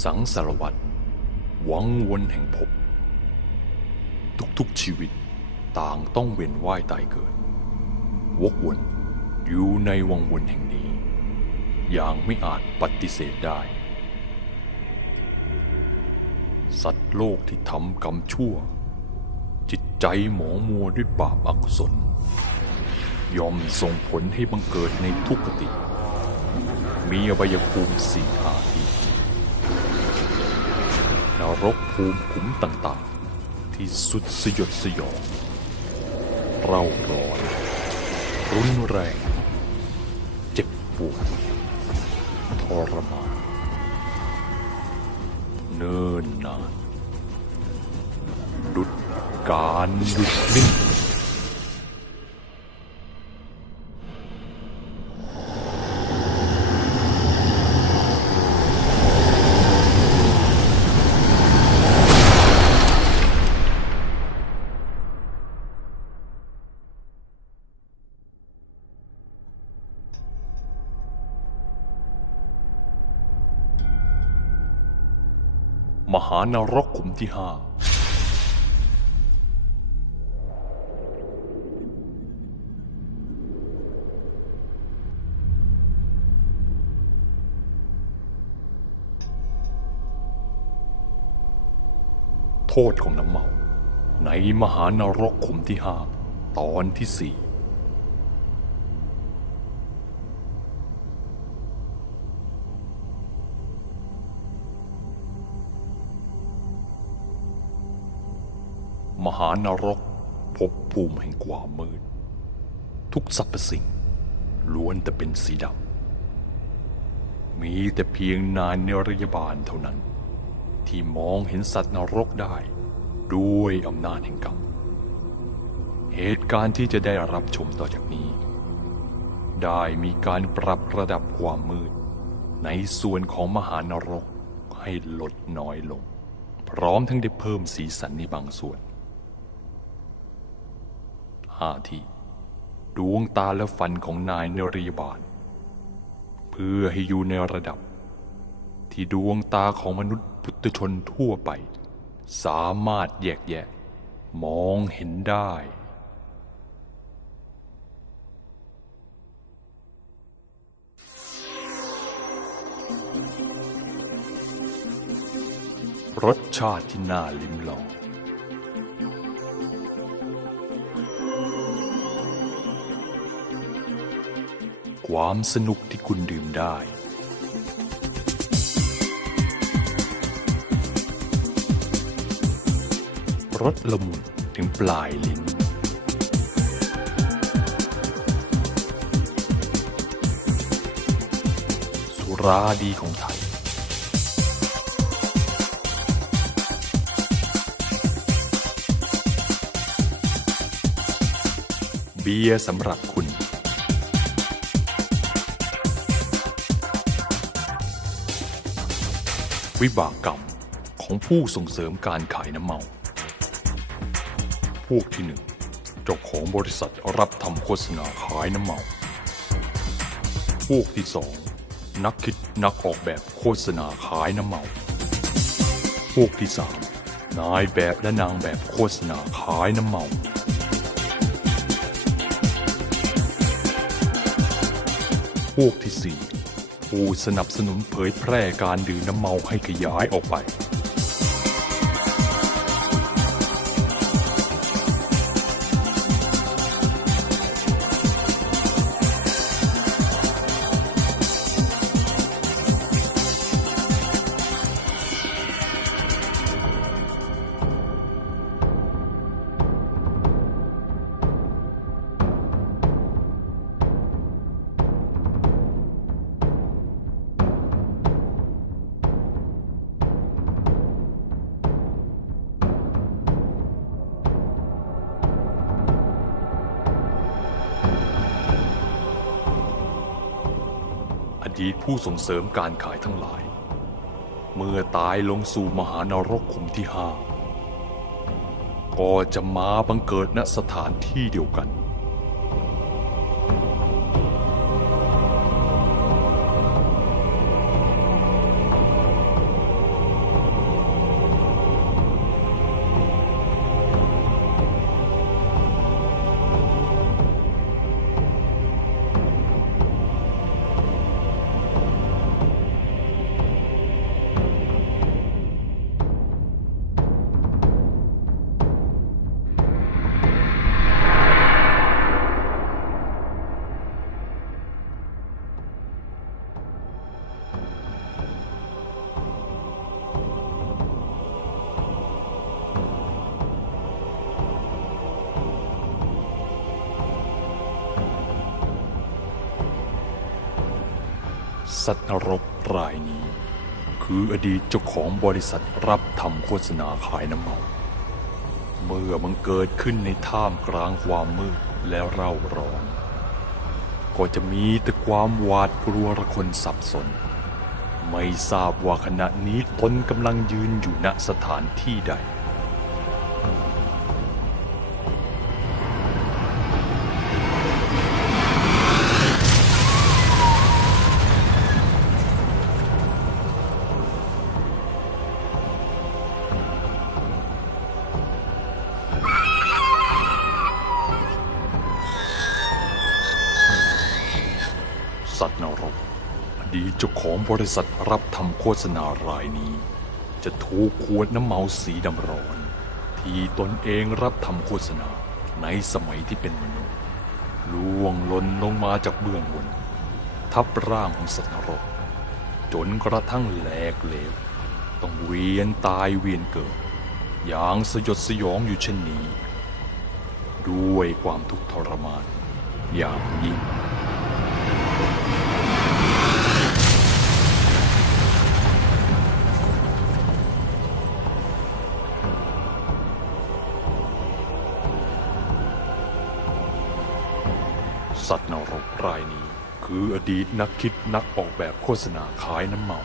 สังสารวัตรวังวนแห่งภพทุกๆชีวิตต่างต้องเวียนว่ายตายเกิด วกวนอยู่ในวังวนแห่งนี้ อย่างไม่อาจปฏิเสธได้ สัตว์โลกที่ทำกรรมชั่ว จิตใจหมองมัวด้วยบาปอกุศลยอมส่งผลให้บังเกิดในทุกขติ มีอบายภูมิสี่อาทิ นรกภูมิขุมต่างๆ ที่สุดสยดสยองเราร้อน รุนแรง เจ็บปวดทรมานเนิ่นนานดุดการหยุดนิ่ง มหานรกขุมที่ห้าโทษของน้ำเมา ในมหานรกขุมที่ห้าตอนที่สี่ หานรกภพภูมิแห่งความมืด ทุกสรรพสิ่ง ล้วนแต่เป็นสีดำ มีแต่เพียงนายเนรยบาลเท่านั้น ที่มองเห็นสัตว์นรกได้ ด้วยอำนาจแห่งกรรม เหตุการณ์ที่จะได้รับชมต่อจากนี้ ได้มีการปรับระดับความมืด ในส่วนของมหานรกให้ลดน้อยลง พร้อมทั้งได้เพิ่มสีสันในบางส่วน้าทีดวงตาและฟันของนายนรีบาล เพื่อให้อยู่ในระดับ ที่ดวงตาของมนุษย์พุทธชนทั่วไป สามารถแยกแยะ มองเห็นได้รสชาติที่น่าลิ้มลอง ความสนุกที่คุณดื่มได้ รสละมุนถึงปลายลิ้น สุราดีของไทย เบียร์สำหรับคุณ วิบากกรรมของผู้ส่งเสริมการขายน้ำเมา พวกที่หนึ่งเจ้าของบริษัทรับทำโฆษณาขายน้ำเมา พวกที่สองนักคิดนักออกแบบโฆษณาขายน้ำเมา พวกที่สามนายแบบและนางแบบโฆษณาขายน้ำเมา พวกที่สี่ ผู้สนับสนุนเผยแพร่การดื่มน้ำเมาให้ขยายออกไป ดีตผู้ส่งเสริมการขายทั้งหลาย เมื่อตายลงสู่มหานรกขุมที่ห้าก็จะมาบังเกิดณสถานที่เดียวกัน สัตว์นรกรายนี้ คืออดีตเจ้าของบริษัทรับทำโฆษณาขายน้ำเมาเมื่อมันเกิดขึ้นในท่ามกลางความมืดและเร่าร้อน ก็จะมีแต่ความหวาดกลัวระคนสับสน ไม่ทราบว่าขณะนี้ตนกำลังยืนอยู่ณสถานที่ใด ดีเจ้าของบริษัทรับทำโฆษณารายนี้ จะถูกขวดน้ำเมาสีดำร้อน ที่ตนเองรับทำโฆษณาในสมัยที่เป็นมนุษย์ล่วงหล่นลงมาจากเบื้องบน ทับร่างของสัตว์นรก จนกระทั่งแหลกเหลว ต้องเวียนตายเวียนเกิด อย่างสยดสยองอยู่เช่นนี้ ด้วยความทุกข์ทรมานอย่างยิ่ง สัตว์นรกรายนี้ คืออดีตนักคิดนักออกแบบโฆษณาขายน้ำเมา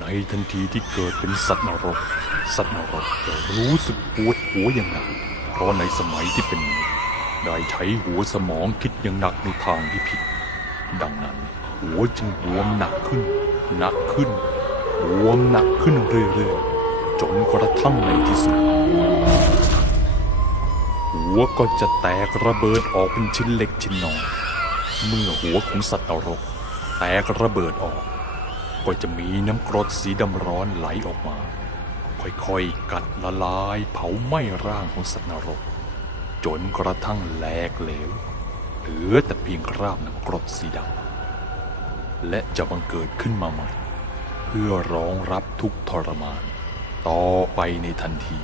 ในทันทีที่เกิดเป็นสัตว์นรก สัตว์นรกจะรู้สึกปวดหัวอย่างหนักเพราะในสมัยที่เป็นมนุษย์ได้ใช้หัวสมองคิดอย่างหนักในทางที่ผิด ดังนั้นหัวจึงบวมหนักขึ้น หนักขึ้นบวมหนักขึ้นเรื่อยๆจนกระทั่งในที่สุด หัวก็จะแตกระเบิดออกเป็นชิ้นเล็กชิ้นน้อยเมื่อหัวของสัตว์นรก แตกระเบิดออก ก็จะมีน้ำกรดสีดำร้อนไหลออกมา ค่อยๆ กัดละลายเผาไหม้ร่างของสัตว์นรก จนกระทั่งแหลกเหลว เหลือแต่เพียงคราบน้ำกรดสีดำและจะบังเกิดขึ้นมาใหม่ เพื่อรองรับทุกทรมาน ต่อไปในทันที